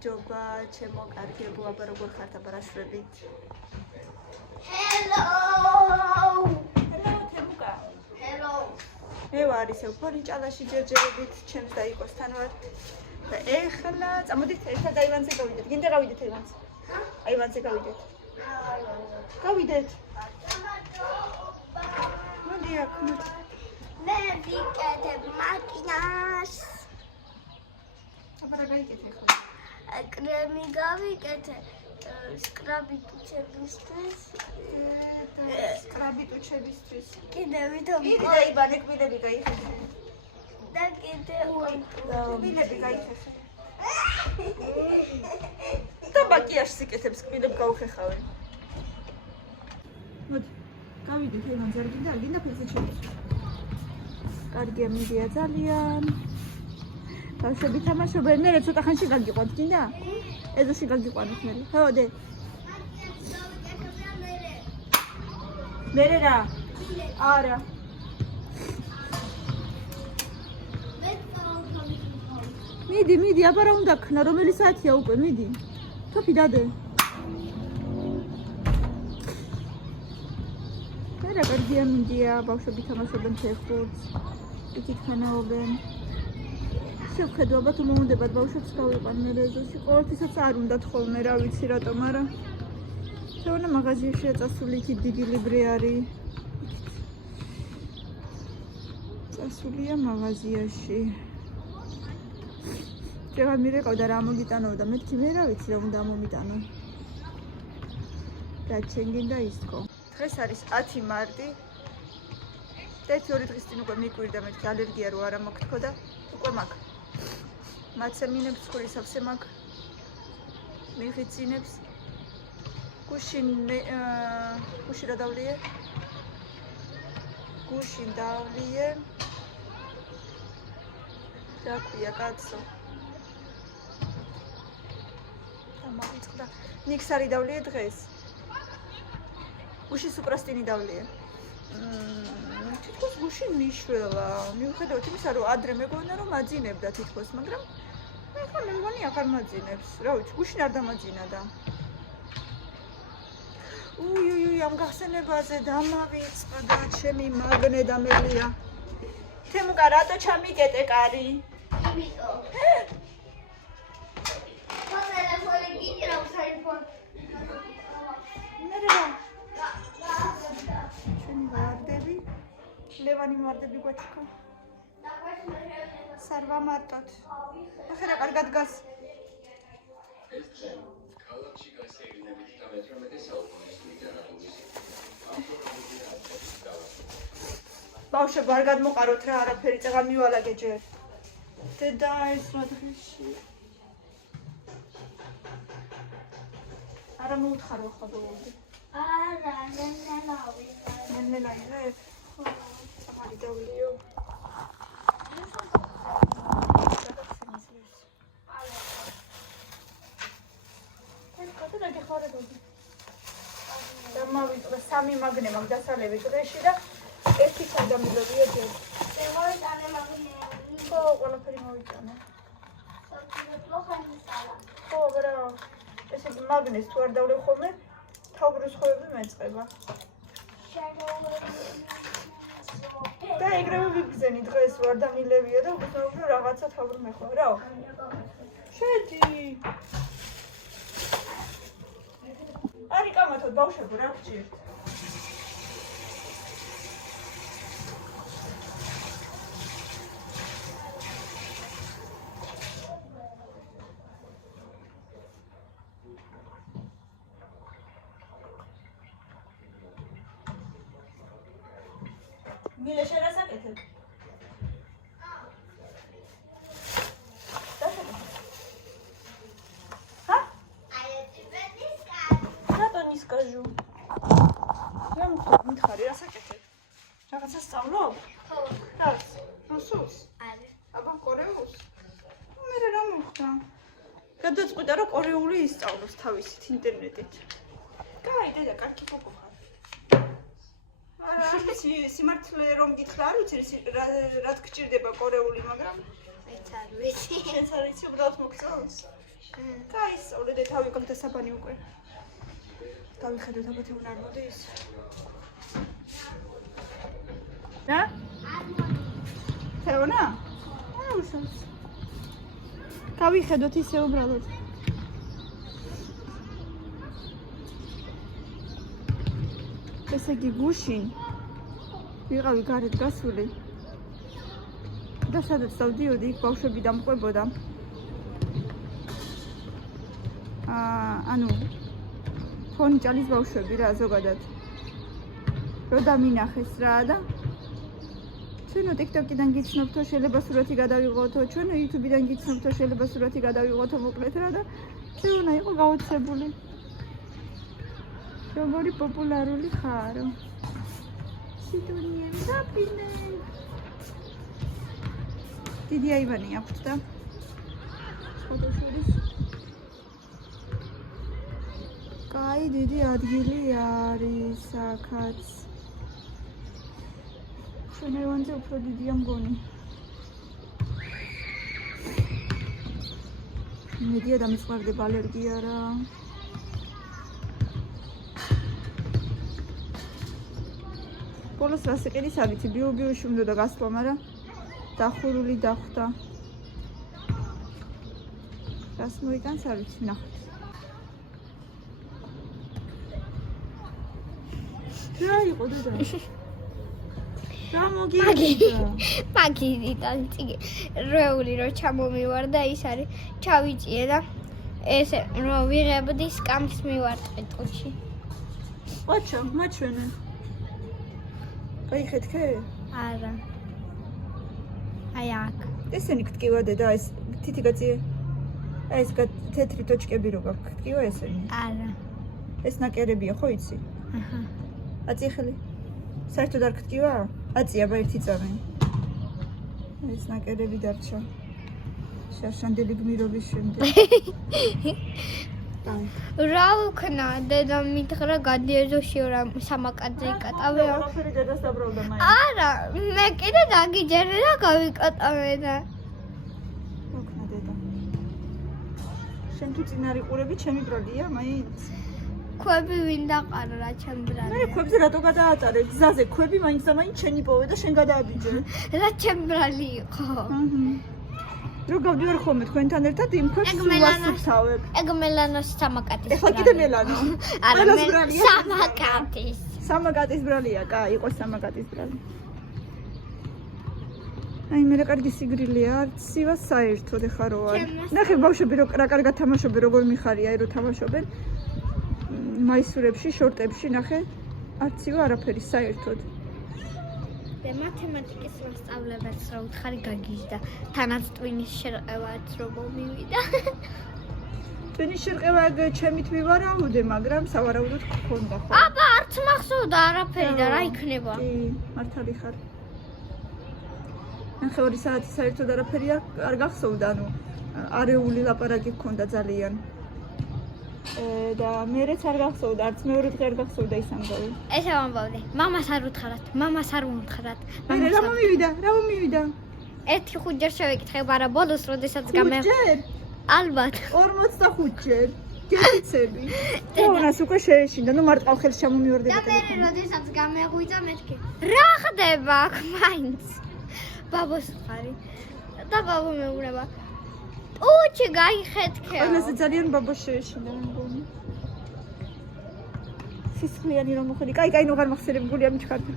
გამარჯობა, ჩემო კარგებო, აბა როგორ ხართ აბარაშვრებით? Hello! Hello, თემუკა. Hello! მე ვარ ისე უფრო ჭალაში ჯერჯერობით, ჩემს დაიკოსთან ვარ. და ეხლა წამოდით ერთად აივანზე გავიდეთ. გინდა გავიდეთ აივანზე? აივანზე გავიდეთ. გავიდეთ. მოდი აქ, მოდი. მე ვიკეთებ მაკინას. აბა რა გაიგეთ ეხლა? კრემი გავიკეთე. სკრაბიტუჩებისთვის. სკრაბიტუჩებისთვის. კიდე ვითომ იგი დაიბანე კბილები გაიხეთე. და კიდე კბილები გაიხეთე. და ბაკიაში სიკეთებს კბილებ გავხეხავენ. მოდი, გავიდეთ აივანზე, არ გინდა ფეხზე შევიწვა. კარგია, მიდია ძალიან. ბავშვები თამაშობენ, მე ცოტა ხანში გაგიყვანთ, გინდა? ეზოში გაგიყვანოთ მე. ხოდე. მერე რა? არა. მიდი, აბა რა უნდა ქნა, რომელი საათია უკვე, მიდი. თოფი დადე. რა კარგია მიდია, ბავშვები თამაშობენ ფეხბურთს. იქით ხანაობენ. შევხედვა თუ მომუნდებათ ბავშვებს გავიყვან მე ეზოში. ყოველთვისაც არ უნდათ ხოლმე, რა ვიცი რატომ, არა. თეონა მაღაზიაშია წასული, იქით დიდი ლიბრე არის. წასულია მაღაზიაში. ჯერ მირეყავდა რა მოგიტანო და მეთქი მე რა ვიცი რა უნდა მომიტანო. და ჩემ გინდა ისკო. დღეს არის 10 მარტი. და 2 დღის წინ უკვე მიკვირდა მეთქი ალერგია რო არა მოგთქო და უკვე მაგ. მაცემინებს ხურისავს მაგ. მიხიცინებს. გუშინ რა დავლიე? გუშინ დავლიე. რა ქვია კაცო? და ნიქსარი დავლიე დღეს. გუში სუპრასტინი დავლიე. თითქოს გუში მიშველა. მიუხედავად იმისა, რომ ადრე მეგონა რომ მაძინებდა თითქოს, მაგრამ ეხლა მე მგონი აღარ მაძინებს. რა ვიცი, გუშინ არ დამაძინა და. უი, ამ გახსენებაზე დამავიწყდა ჩემი მაგნე და მელია. თემუკა, რატო ჩამიკეტე კარი? იმიტომ. ჩვენი ვარდები, ლევანი ვარდები გვაჩქა. სარვა მარტოთ. ახლა რა კარგად გას. ქალაქში გასეირნებით 18 საუკუნის ლიტერატურის ბავშვებო, არ გადმოყაროთ რა, არაფერი წაღარ მივალაგე ჯერ. დედა ეს რა დღეში. არა მოუთხარო ხა ბოლომდე. არა, ნენელავი. ნენელაირე? ხო. საყარი დავლიო. და გეხარებოდი. და მოვიწვა 3 მაგნე მაგ დასალევი დღეში და 1 სადამილობია ჯერ. მოვიტანე მაგნე. ხო, ყველაფერი მოვიტანე. ხო, რა. ეს მაგნეს თუ არ დავლევ ხოლმე, თავბრუს ხოვები მეწყება. და ეგრევე ვიგზენი დღეს ვარ და მილევია და უბრალოდ რაღაცა თავბრუ მეხვა. რაო? შედი. არი კამათოთ ბავშვებო, რა გჭირთ? მილე შერასაკეთებ? Скажу. Прям მითხარი, რასაკეთებ? რაღაცა სწავლობ? ხო. რას? რუსულს? არა. აბა კორეულს? მე რა მოხდა? გადაწყვიტა რომ კორეული ისწავლოს თავისით ინტერნეტით. კაი, დედა, კარგი გოგო ხარ. არა, ვიცი, სიმართლე რომ გითხრა, არ ვიცი რა გჭირდება კორეული, მაგრამ ეს არ ვიცი. ეს არ ვიცი, უბრალოდ მოგწონს. გაისწავლეთ თავი ყავდა საბანი უკვე. დავიხედოთ აბა თეონ არ მოდის. რა? თეონა? უშავს. გავიხედოთ ისე უბრალოდ. ესე იგი გუშინ ვიყავი გარეთ გასული და სადაც დავდიოდი იქ ბავშვები დამყვებოდა. ანუ ფონი ჭალის ბავშვები რა ზოგადად. რო დამინახეს რა და ჩვენო TikTok-დან გიცნობთო შეიძლება სურათი გადავიღოთო, ჩვენო YouTube-დან გიცნობთო შეიძლება სურათი გადავიღოთო მოკლედ რა და თეონა იყო გაოცებული. როგორი პოპულარული ხარო. სიტუნიემ დაფინე. დიდი აივანი აქვთ და ფოტოშურის. კაი დიდი ადგილი არის აქაც. ჩვენ აივანზე უფრო დიდია მგონი. მედია დამიწყარდება ალერგია რა. ბოლოს რას იყიდის არ ვიცი, ბიუ-ბიუში უნდა გასვლა, მაგრამ დახურული დახვდა. რას მოიტანს არ ვიცი, ნახოთ. რა იყო დედა? რა მოგიგია? მაგიდიდან წიგე რეული რო ჩამომივარ და ის არის ჩავიწიე და ესე რო ვიღებდი სკამს მივარტყე ტყუში. ოჩა, მაჩვენე. გაიხეთქე? არა. აი აქ. ესენი გტკივა დედა, ეს თითი გაწიე. აი ეს თეთრი ტოჩკები რო გაქვს, გტკივა ესენი? არა. ეს ნაკერებია, ხო იცი? აჰა. აწიე ხელი. საერთოდ არ გტკივა? აწია აბა ერთი წამი. ეს ნაკერები დარჩა. შარშანდელი გმირობის შემდეგ. რა ვქნა დედა მითხრა გადიეზოში რა სამაკადზე იკატავე. ყველაფერი დედას დაბრალდა მაინც. არა, მე კიდე დაგიჯერე და გავიკატავე და ვქნა დედა. შენ თუ წინ არ იყურები, ჩემი ბრალია მაინც. ქვები ვინ დაყარა რა ჩემბრალი. მე ქვებზე რატო გადააწარე? გზაზე ქვები მაინც და მაინც შენი პოვე და შენ გადააბიჯე. რა ჩემბრალი იყო. რო გავდივარ ხოლმე თქვენთან ერთად იმ ქვებს ვასუფთავებ. ეგ მელანოს სამაკატის. ეხლა კიდე მელანო. არა, ყველას მე ბრალია? სამაკატის. სამაკატის ბრალია, კაი, იყო სამაკატის ბრალი. აი მე რა კარგი სიგრილია, არც სივა საერთოდ ეხა რო არის. ნახე ბავშვები რა კარგად თამაშობენ, როგორ მიხარია აი რო თამაშობენ. მაისურებში, შორტებში ნახე, არც სივა არაფერი საერთოდ. და მათემატიკის მასწავლებელს რა უთხარი გაგიჟდა. თანაც ტვინის შერყევაც რო მომივიდა. ტვინის შერყევა ჩემით მივარაუდე, მაგრამ სავარაუდოდ გქონდა ხო? აბა არც მახსოვდა არაფერი და რა იქნება. კი, მართალი ხარ. ნახე 2 საათი საერთოდ არაფერი არ გახსოვდა, ანუ არეული ლაპარაკი გქონდა ძალიან. და მერეც არ გახსოვდა, არც მეორე დღე არ გახსოვდა ის ამბავი. ესე ვამბობდი, მამას არ უთხრათ, მამას არ უთხრათ. მე რა მომივიდა? ერთი 5 ჯერ შევეკითხე, მაგრამ ბოლოს როდესაც გამე ჯერ? ალბათ 45 ჯერ. გეცები. თეონას უკვე შეეშინდა, ნუ მარტყავ ხელს ჩამომივარდება და მე ტელეფონი. როდესაც გამეღვიძა მეთქი. რა ხდება აქ მაინც? ბაბოს ხარი. და ბაბო მეუბნება. უჩი გაიხეთქეო. ყველაზე ძალიან ბაბოს შეეშინდა მგონი. სისხლიანი რომ მოხდი. კაი, ნუ აღარ მახსენებული ამჩქარდა.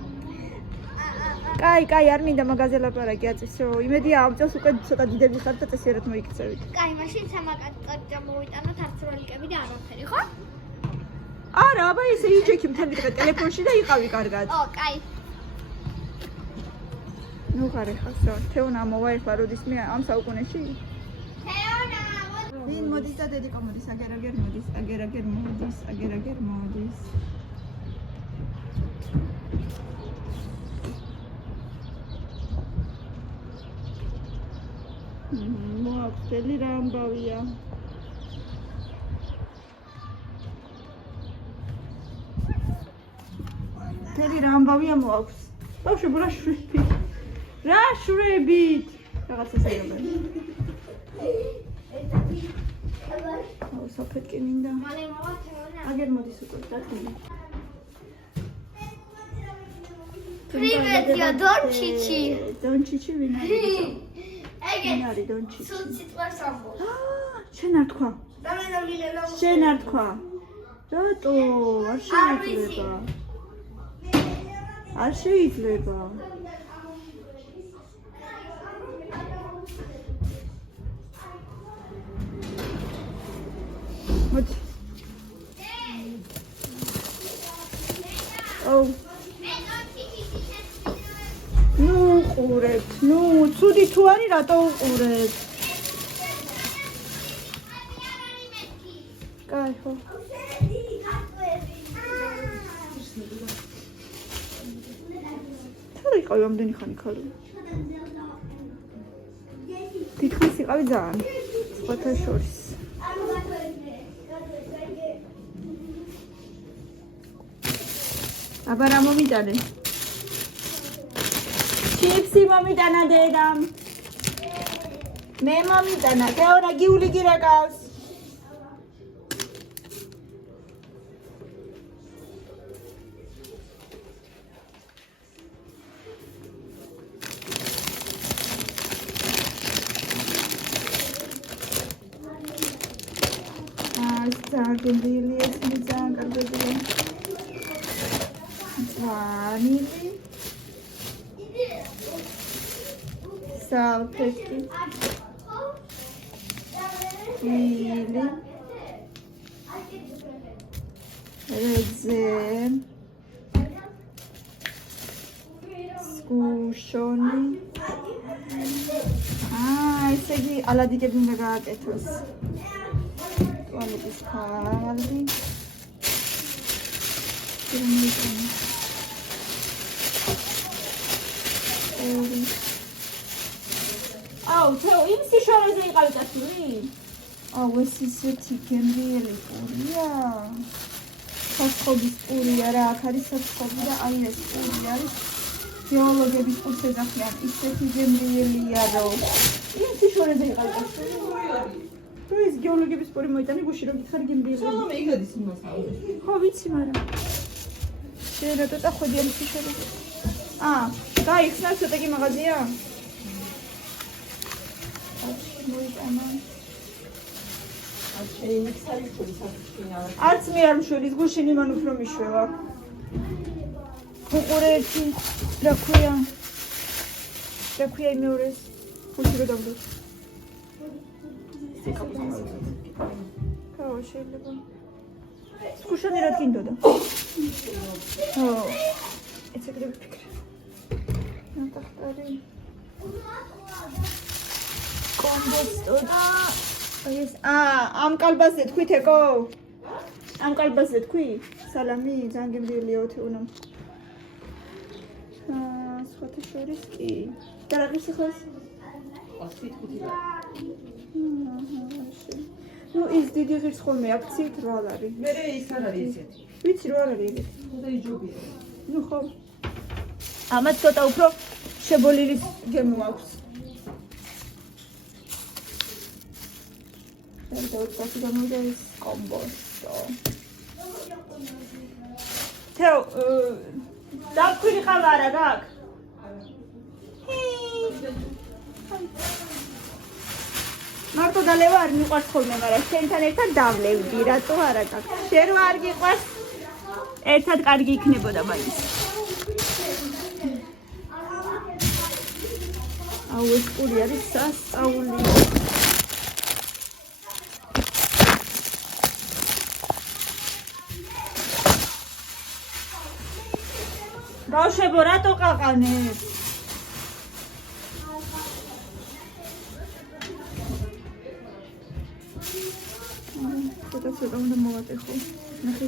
კაი, არ მინდა მაგაზე ლაპარაკი აწესო. იმედია ამ წელს უკვე ცოტა დიდები ხართ და წესიერად მოიქცევით. კაი, მაშინ სამაკატი წარჭა მოვიტანოთ არცროლიკები და არაფერი, ხო? არა, აბა ესე იჯექი მთელი დღე ტელეფონში და იყავი კარგად. ო, კაი. ნუ ხარ ეხლა რა. თეონა მოვა ეხლა როდის მე ამ საუკუნეში? თეონა, ვინ მოდის და დედიკა მოდის, აგერ მოდის, აგერ მოდის. მოაქვს თელი რა ამბავია. თელი რა ამბავია მოაქვს. ბავშვებო რა შვრებით? რა შვრებით? რაღაცას ეუბნები. აუ საფეთკი მინდა. მალე მოვათეონა. აგერ მოდის უკვე დათმობ. Привет, я Дончичи. დონჩიჩი ვინ არის? ეგე. ვინ არის დონჩიჩი? სულ სიტყვას ამბობს. შენ არ თქვა. შენ არ თქვა. რატო? არ შეიძლება. არ შეიძლება. მოდი. აუ ნუ ყურებთ, ნუ ცუდი თუ არის რატო უყურებთ? კაი ხო. თორე იყავი ამდენი ხანი ხალხი. თითქოს იყავი ძალიან. სხვათა შორის. აბა რა მომიტანე? ჩიპსი მომიტანა დედამ. მე მომიტანა, თეორა გიული კი რა გავს? ძალიან ეს ძალიან კარგია. ვანილი. салфетки, или резем, скушони. ესე იგი ალადიკები უნდა გააკეთოს. ტუალეტის ხალდი. აუ, თეო, იმ სიშორეზე იყავი დათვლი? აუ, ეს ისეთი გემრიელი პურია. საცხობის პურია რა, აქ არის საცხობი და აი ეს პური არის. გეოლოგების პურს ეძახიან, ისეთი გემრიელია რომ. იმ სიშორეზე იყავი დათვლი? თუ ის გეოლოგების პური მოიტანე, გუში რომ გითხარი გემრიელი. სალომე იგადის იმას ავიღე. ხო, ვიცი, მაგრამ. შენ რა დაწახვედი ამ სიშორეზე? გაიხსნა ცოტა კი მაღაზია? არც მე არ მშვენის გუშინ იმან უფრო მიშვება. უყურეთი რა ქვია იმეორეს გუში რო დავდოთ. ხო შეიძლება. გუშინი რა გინდოდა? ხო. ეს ეგრე ვფიქრე. ნახტარი. კომბოსტო და ეს ამ კალბასზე თქვით ეკო? ამ კალბასზე თქვი? სალამი, ძალიან გემრიელია ოთეუნა. სხვათა შორის კი. და რა გიხსნა ხოს? 105 და. ნუ ის დიდი ღირს ხოლმე აქციით რა არის? მე ის არ არის ესეთი. ვიცი რა არის ეგეთი. და იჯობია. ნუ ხო. ამათ ცოტა უფრო შებოლილი გემო აქვს. და გამოვიდა ის კომბოსტო. თეო, დაქვილი ხავარა გაკ? მარტო დალევა არ მიყვარს ხოლმე, მაგრამ შენთან ერთად დავლევდი, რატო არა გაკ? შენ არ გიყვარს? ერთად კარგი იქნებოდა მაინც. აუ ეს პური არის სასწაული. ბავშვებო, რატო ყაყანებს? ცოტა უნდა მოვატეხო. ნახე,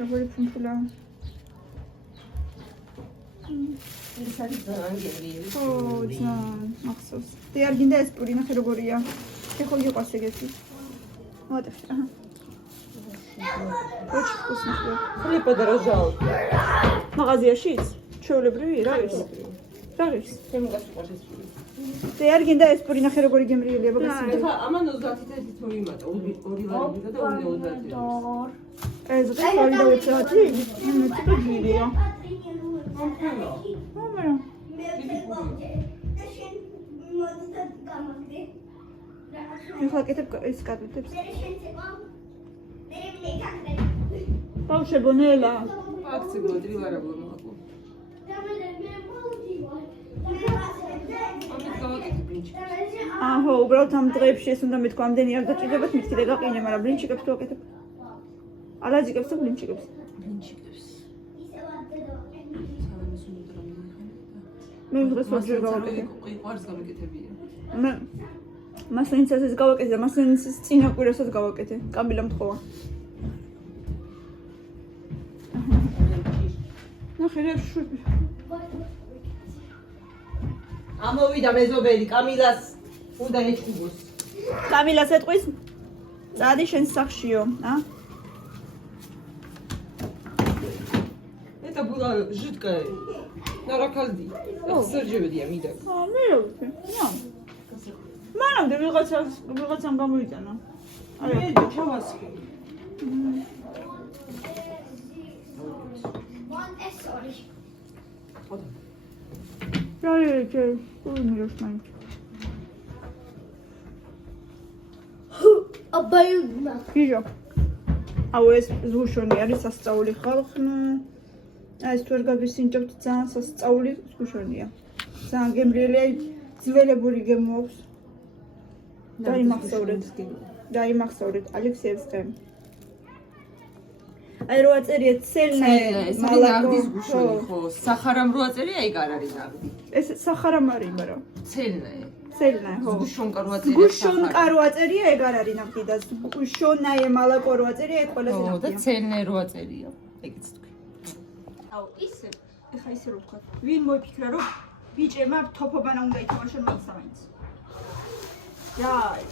როგორი ფუნფულა. ეს არის ძალიან გემრიელი. ო, ძალიან მახსოვს. და არ გინდა ეს პური, ნახე როგორია. შეხო გიყვარს ეგეთი. მოვატეხე, აჰა. очень вкусно. ხლი подорожал. მაღაზიაშიც? ჩვეულებრივი რა არის? რა არის? ჩემ გასუყვარს ეს პური. და არ გინდა ეს პური ნახე როგორი გემრიელია ბაგასი. ეხლა ამან 30-ით მოიმატა, 2 ლარი და 2.30. ეს ღირსეული და 20. მეც გიგია. ამერა. ეხლა კეთებ ის კატლეტებს. ბავშვებო ნელა. აქცია დილარა ბლომაკო. ამით გავაკეთე ბლინჩიკებს. აჰო, უბრალოდ ამ დღეებში ეს უნდა მეთქვა, ამდენი არ დაჭირდებათ, მითქი და გაყინე, მაგრამ ბლინჩიკებს თუ აკეთებ. ალაჯიკებს და ბლინჩიკებს. ბლინჩიკებს. მე დღეს ვაჯერ გავაკეთე. ყიყვარს გავაკეთებია. მე მასლინცასაც გავაკეთე და მასლინცის წინა კვირასაც გავაკეთე. კამბილა მთხოვა. ნახე რა შვი. ამოვიდა მეზობელი კამილას უნდა ეჭუბოს. კამილას ეტყვის? წადი შენ სახშიო, ა? Это было жидкое. На ракалди. Сержевედია მიდა. მე რა ვიცი. მანამდე ვიღაცამ გამოიტანა. მე ჩავასხი. რა კური მიროს მაინც. აბაიუნა. გიჟო. აუ ეს ზუშონი არის სასწაული ხალხნო. აი ეს თუ არ გაგისინჯებთ ძალიან სასწაული ზუშონია. ძალიან გემრიელია, ძველებული გემოაქვს. დაიმახსოვრეთ ალექსეევსკემ. აი რო აწერია ცელნე მალაკოს გუშონი ხო სახარამ რო აწერია ეგ არ არის ნაღდი. ეს სახარამ არის, მაგრამ ცელნე ხო. გუშონკა რო აწერია. გუშონკა რო აწერია ეგ არ არის ნაღდი და გუშონაე მალაკო რო აწერია ეგ ყველაზე ხო და ნაღდია. ცელნე რო აწერია. ეგეც თქვი. აუ ისე ეხა ისე რო ვთქვა. ვინ მოიფიქრა რომ ბიჭებმა თოფობანა უნდა ითამაშონ მაინც. რაი.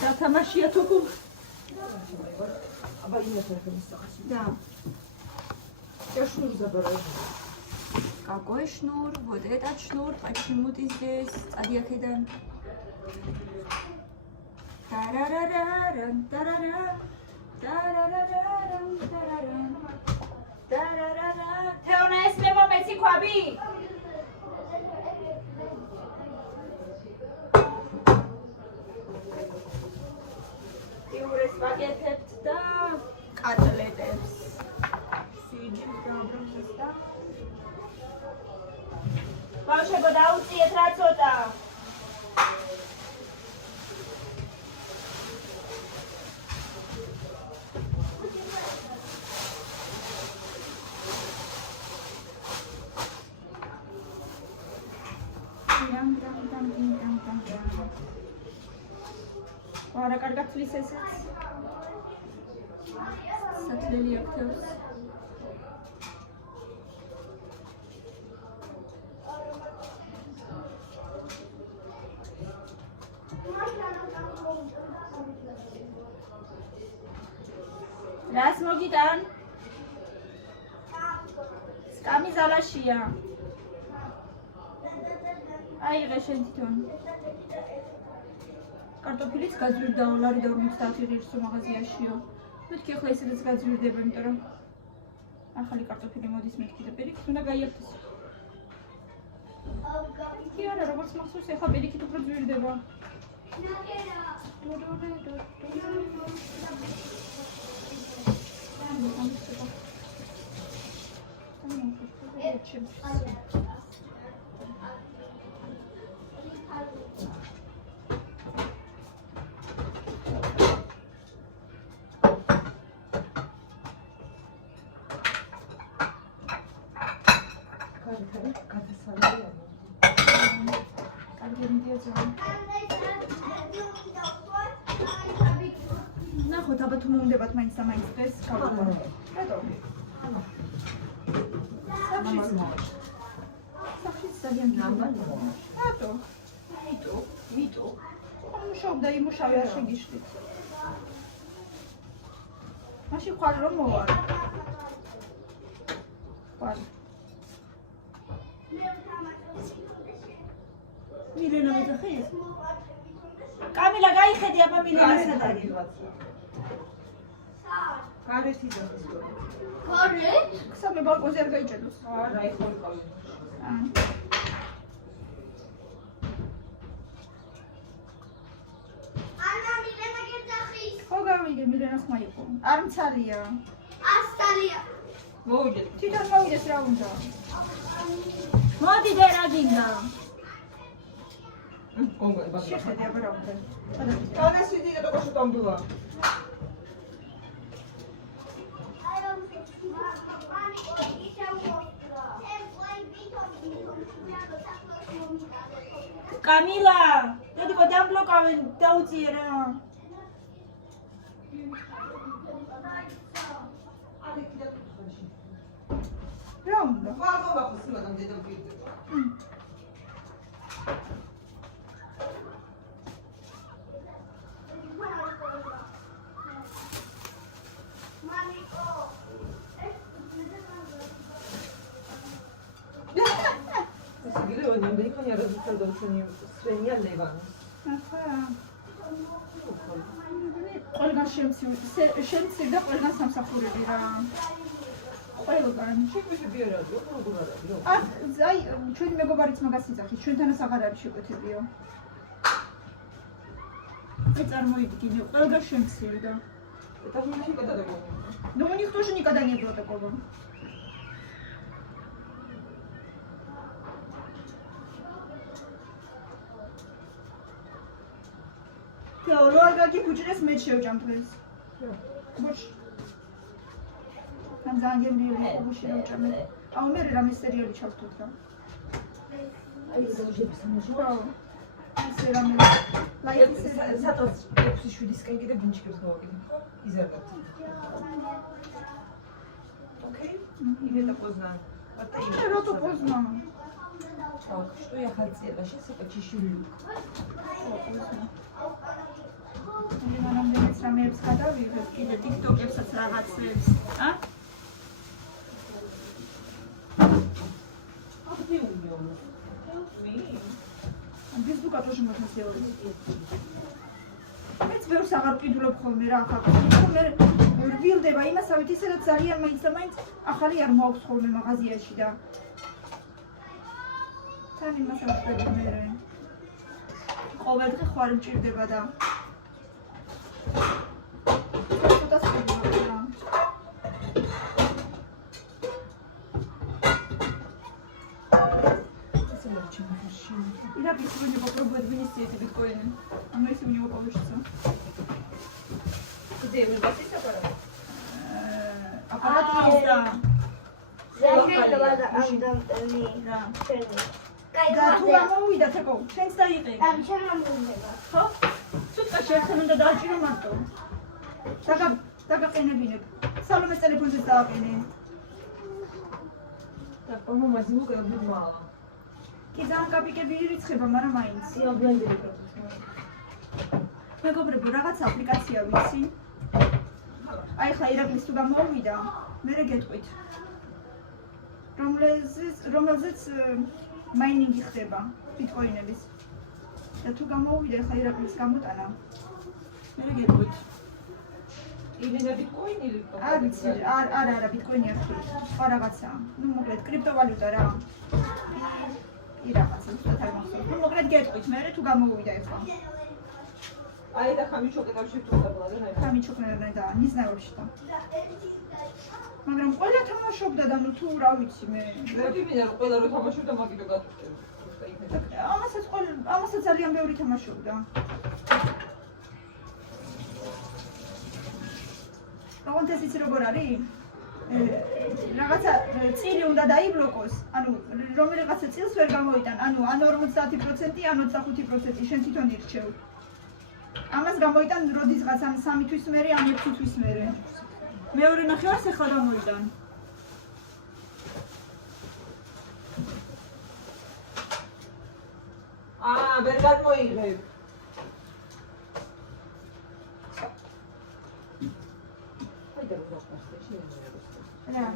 და თამაშია თოფო. აბა იმას არ გამისახეს. Да. Я шнур забираю. Какой шнур? Вот этот шнур. Почему ты здесь? Адьякидан. Тарарарарам, тарарам. Тарарарарам, тарарам. Тарарарам. Теона ეს მე მომეცი ქვაბი. იურეს ვაკეთებთ და კატლეტებს. სიჯის გაბრუნდეს და ბავშვებო დაუწიეთ რა ცოტა. არა კარგად ცვლის ესეც. სათლელი აქტებს. რას მოგიტან? სკამი ზალაშია. აიღე შენ თვითონ. კარტოფილიც გაძვირდა 2 ლარი და 50 ღირსო მაღაზიაშიო. მეთქი ახლა ისედაც გაძვირდება, იმიტომ რომ ახალი კარტოფილი მოდის მეთქი და პირიქით უნდა გაიარდეს. კი არა, როგორც მახსოვს, ახლა პირიქით უფრო ძვირდება. ნახოთ, აბა თუ მომდებათ მაინც და მაინც დღეს გავუყურებთ. რატომ? სახშიც ძალიან გამბალია. რატო? ვიტო. მუშაობდა იმუშავე არ შეგიშლით. მაშინ ხარ რომ მოვარ. ხარ. არის? კამილა გაიხედი აბა მილიონი სად არის? გარეთ იზრდება. გარეთ? სამი ბალკონზე არ გაიჭედოს. არა, ეხლა ვიყავი. ანა მილენა გეძახის. ხო გავიგე მილენა ხმა იყო. არ მცალია. ასტალია. მოვიდეთ. თვითონ მოვიდეს რა უნდა. მოდი და რა გინდა? კონგო, ბაბა. შეხედე აბა რა უნდა. კანას ვიდი და ყოშო ტომბულა. კამილა, დედიკო დამბლოკავენ, დაუწიე რა. რა უნდა? ხვალ ხომ სიმაგამ დედამ პირდება. Gileo nem de ikon yarazıklar da seni Svenja Levan. ახლა. ყველგან შემცირდა ყველგან სამსახურები რა. ყველგან. შეგვიძლია ბიარადი, როგორ არის? აი, ჩვენი მეგობარიც მაგას იძახის, ჩვენთანაც აღარ არის შეკვეთებიო. წარმოიდგინე, ყველგან შემცირდა. Это мне никогда не было. Ну, у них тоже никогда не было такого. Теория кучерес меч შეუჭამ დღეს. ბოშ. там ზანგემრიელი ხუბუში შეუჭამე. აუ მე რამე სერიალი ჩავთვით რა. Ai, ზოგიერთი სამშობლო. ხო. ესე რამე ლაიქი სატოს 6-7-ისკენ კიდე ბუნჩიკებს გავაკეთე. იზარდათ. Окей? Или поздно. რა то поздно. Так, что я хотела? Сейчас я почищу люк. მე რამდენიც რამეებს გადავიღებ კიდე TikTok-ებსაც რაღაცებს, ა? А где у меня? Facebook-ა тоже можно сделать. მეც ბევრს აღარ ვკიდულობ ხოლმე რა ახლა. მე რვილდება იმასავით ისედაც ძალიან მაინც და მაინც ახალი არ მოაქვს ხოლმე მაღაზიაში და თან იმასაც ვკიდებ მე. ყოველდღე ხوار მჭირდება და Я сегодня попробую вынести эти биткоины. Оно если у него получится. Где? Вы хотите аппарат? Аппарат есть, да. Да, туда мოვიდა თქო, შენც დაიყე. ხო? სიტყვაში ახლა უნდა დააჭირო მარტო. დაგაყენებინებ. სალომეს ტელეფონზეც დააყენე. Так, по-моему, звук это будет мало. კი ძალიან კაპიკები ირიცხება, მაგრამ მაინც. Я блендере пропустила. მეგობრებო, რაღაც აპლიკაცია ვიცი. აი ხა ირაკლის თუ გამოვიდა, მე გეტყვით. რომელზეც მაინინგი ხდება ბიტკოინების. და თუ გამოვიდა ხა ირაკლის გამოტანა, მე გეტყვით. Или на биткоин, или არ ვიცი, არა, ბიტკოინი არ ხდება. სხვა რაღაცაა. ნუ მოკლედ კრიპტოვალუტა რა. ირაკაც უბრალოდ არ მახსოვს. ნუ მოკლედ გეტყვით, მე თუ გამოვიდა ეხლა. А это хомячок, это вообще кто-то был, да? Хомячок, да, не знаю вообще-то. მაგრამ ყველა თამაშობდა და ნუ თუ რა ვიცი მე. მოდი მინდა რომ ყველა რო თამაშობდა მაგითო გატვირთე. ამასაც ძალიან ბევრი თამაშობდა. ოღონდ ეს იცი როგორ არის? რაღაცა წილი უნდა დაიბლოკოს, ანუ რომელიღაცა წილს ვერ გამოიტან, ანუ 50%, ან 25% შენ თვითონ ირჩევ. ამას გამოიტან როდისღაც ან 3 თვის მერე, ან 6 თვის მერე. მეორე ნახევარს ახლა გამოიტან. ვერ გამოიღებ. ხაიდა რა ხარ შეიძლება. რა.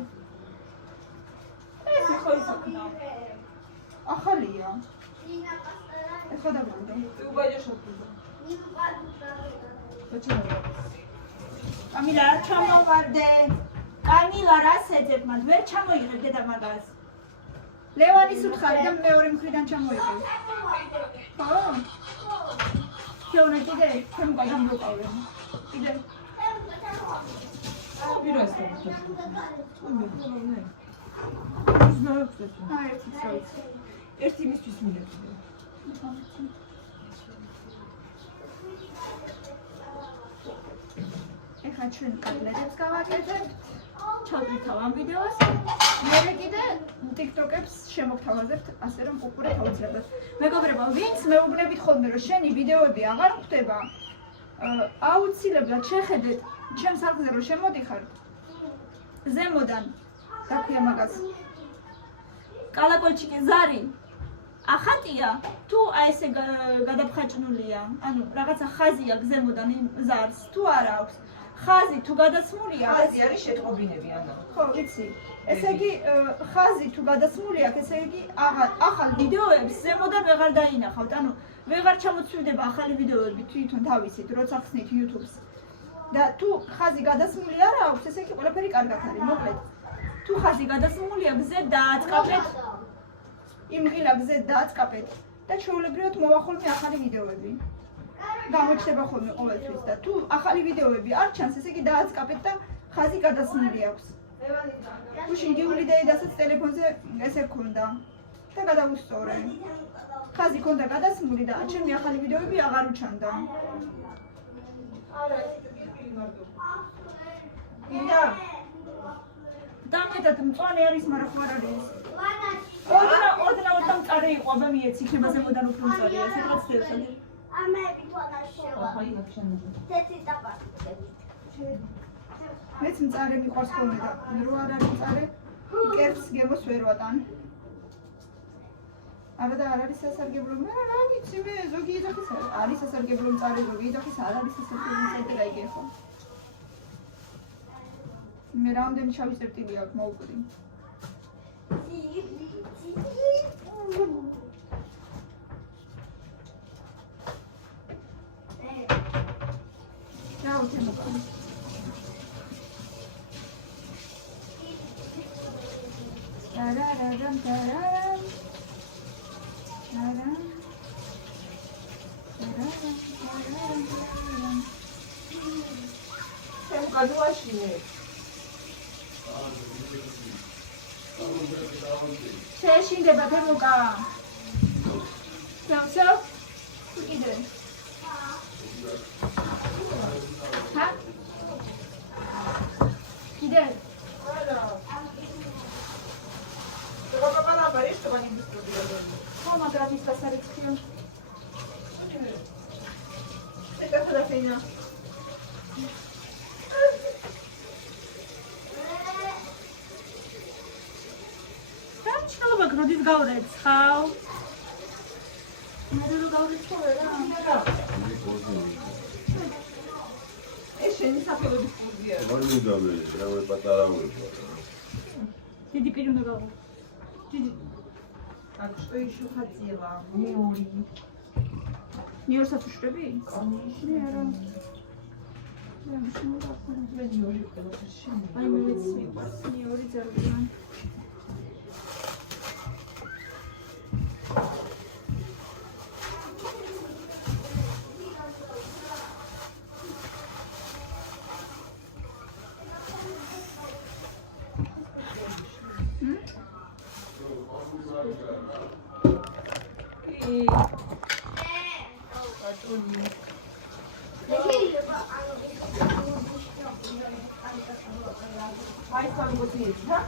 ეს ხო ისე ახალია. ეხლა დაბრუნდა. კამილა არ ჩამოვარდე. კამილა რა შეძებ მათ ვერ ჩამოიღებ დედა მაგას. ლევანის უთხარი და მეორე მხრიდან ჩამოიღებ. ხო? შეუნა კიდე ჩემ გადამოყავენ. კიდე პირას და ერთი მისთვის მილეთია. ეხლა ჩვენ კატლეტებს გავაკეთებთ. ჩავდივართ ამ ვიდეოს. მერე კიდე TikTok-ებს შემოგთავაზებთ, ასე რომ უყურეთ აუცილებლად. მეგობრებო, ვინც მეუბნებით ხოლმე, რომ შენი ვიდეოები აღარ ხვდება, აუცილებლად შეხედეთ ჩემს არხზე რომ შემოდიხარ. ზემოდან დაქვია მაგას. კალაკოლჩიკი ზარი ახატია თუ აი ესე გადაფხაჭნულია, ანუ რაღაცა ხაზი აქვს ზემოდან იმ ზარს, თუ არა აქვს. ხაზი თუ გადაცმულია, ხაზი არის შეტყობინები ანა. ხო, ვიცი. ესე იგი ხაზი თუ გადაცმული აქვს, ესე იგი ახალ ვიდეოებს ზემოდან ვეღარ დაინახავთ, ანუ ვეღარ ჩამოცვიდება ახალი ვიდეოები თვითონ თავისით, როცა ხსნით YouTube-ს. და თუ ხაზი გადაცმული არ აქვს, ესე იგი ყველაფერი კარგად არის, მოკლედ. თუ ხაზი გადაცმულია, გზედ დააწკაპეთ. იმ ღილა გზედ დააწკაპეთ და ჩვეულებრივად მოვა ხოლმე ახალი ვიდეოები. გამოჩნდება ხოლმე ყოველთვის და თუ ახალი ვიდეოები არ ჩანს, ესე იგი დააწკაპეთ და ხაზი გადაცმული აქვს. თუ შინგიული დაედასაც ტელეფონზე ესე ქონდა და გადავუსწორე. ხაზი ქონდა გადაცმული და ჩემი ახალი ვიდეოები აღარ უჩანდა. მინდა დამეტად მწვანე არის, მაგრამ ხო არ არის. ოდნავ მწარე იყო, აბა მიეც იქნება ზემოდან უფრო მწარეა, ესე გაცდევს. ამები თვალაშევა. თეთრი ტაბაკი. მეც მწარე მიყვარს ხოლმე და რო არ არის მწარე, კერპს გემოს ვერ ვატან. არა და არ არის სასარგებლო, მე რა ვიცი, მე ზოგი იძახის არის სასარგებლო მწარე, ზოგი იძახის არ არის სასარგებლო მწარე და იგი ხო. მე რამდენი შავი წერტილი აქვს მოუკვდი. რა უჩემ მოყავ. Tararam, tararam. Tararam. Tararam, tararam, tararam. ჩემ გადვაშინე. შეეშინდება თემუკა. სავსო? თუ კიდე. ჰა? კიდე. ხო, მაგრამ ის გასარიცხია. ეს ახლა ჩალობა გროდის გავრეცხავ. მე რო გავრეცხავ რა? ეს შენი სახელობის კლუბია. არ მინდა მე, რა მე პატარა ვიყო. დიდი პირი უნდა გავყო. დიდი. Так что еще хотела? Миори. მიორსაც უშვები? Конечно. მე არა. მე მშვენივრად ვარ. მე მიორი ყველაფერს შენ. აი მე მეც მიყვარს მიორი ძალიან. Hai să am găsit, da?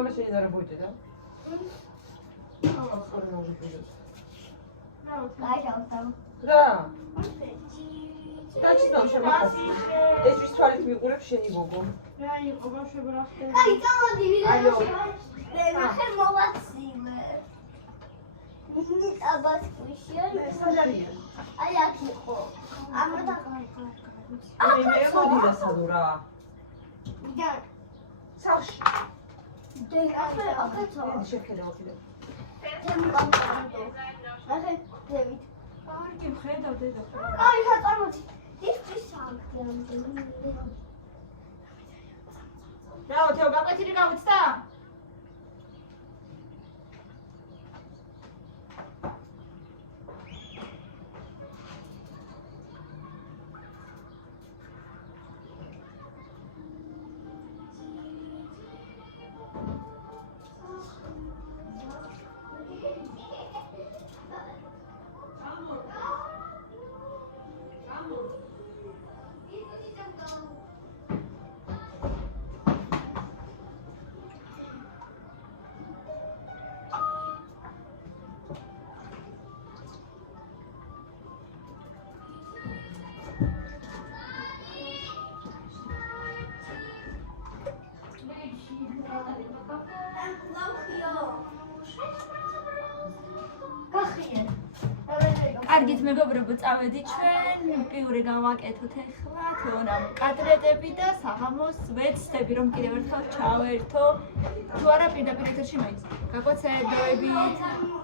მამას შეიძლება ბოჭე და. რა? დაჩნო შემახასი. ეს ვის თვალით მიყურებ შენი გოგო. რა იყო ბავშვები რა ხდება? აი, წამოდი ვიდეოში. ნახე მოვაცილე. აბას ქვიშიან. აი, აქ იყო. ამათ აი მე მოდი და სადურა. და სახლში. ახლა აკეთო. შეხედა ვაფიდე. ნახე დევით. კარგი მხედავ დედა. აი, საწარმოთი. ის სამგზავნა. რა თეო გაკვეთილი გავიცდა? კარგით მეგობრებო, წავედით ჩვენ, პიური გავაკეთოთ ახლა, თეონამ კადრეტები და საღამოს ვეცდები რომ კიდევ ერთხელ ჩავერთო. თუ არა პირდაპირ ეთერში მაინც. გაგვაცეებდებით.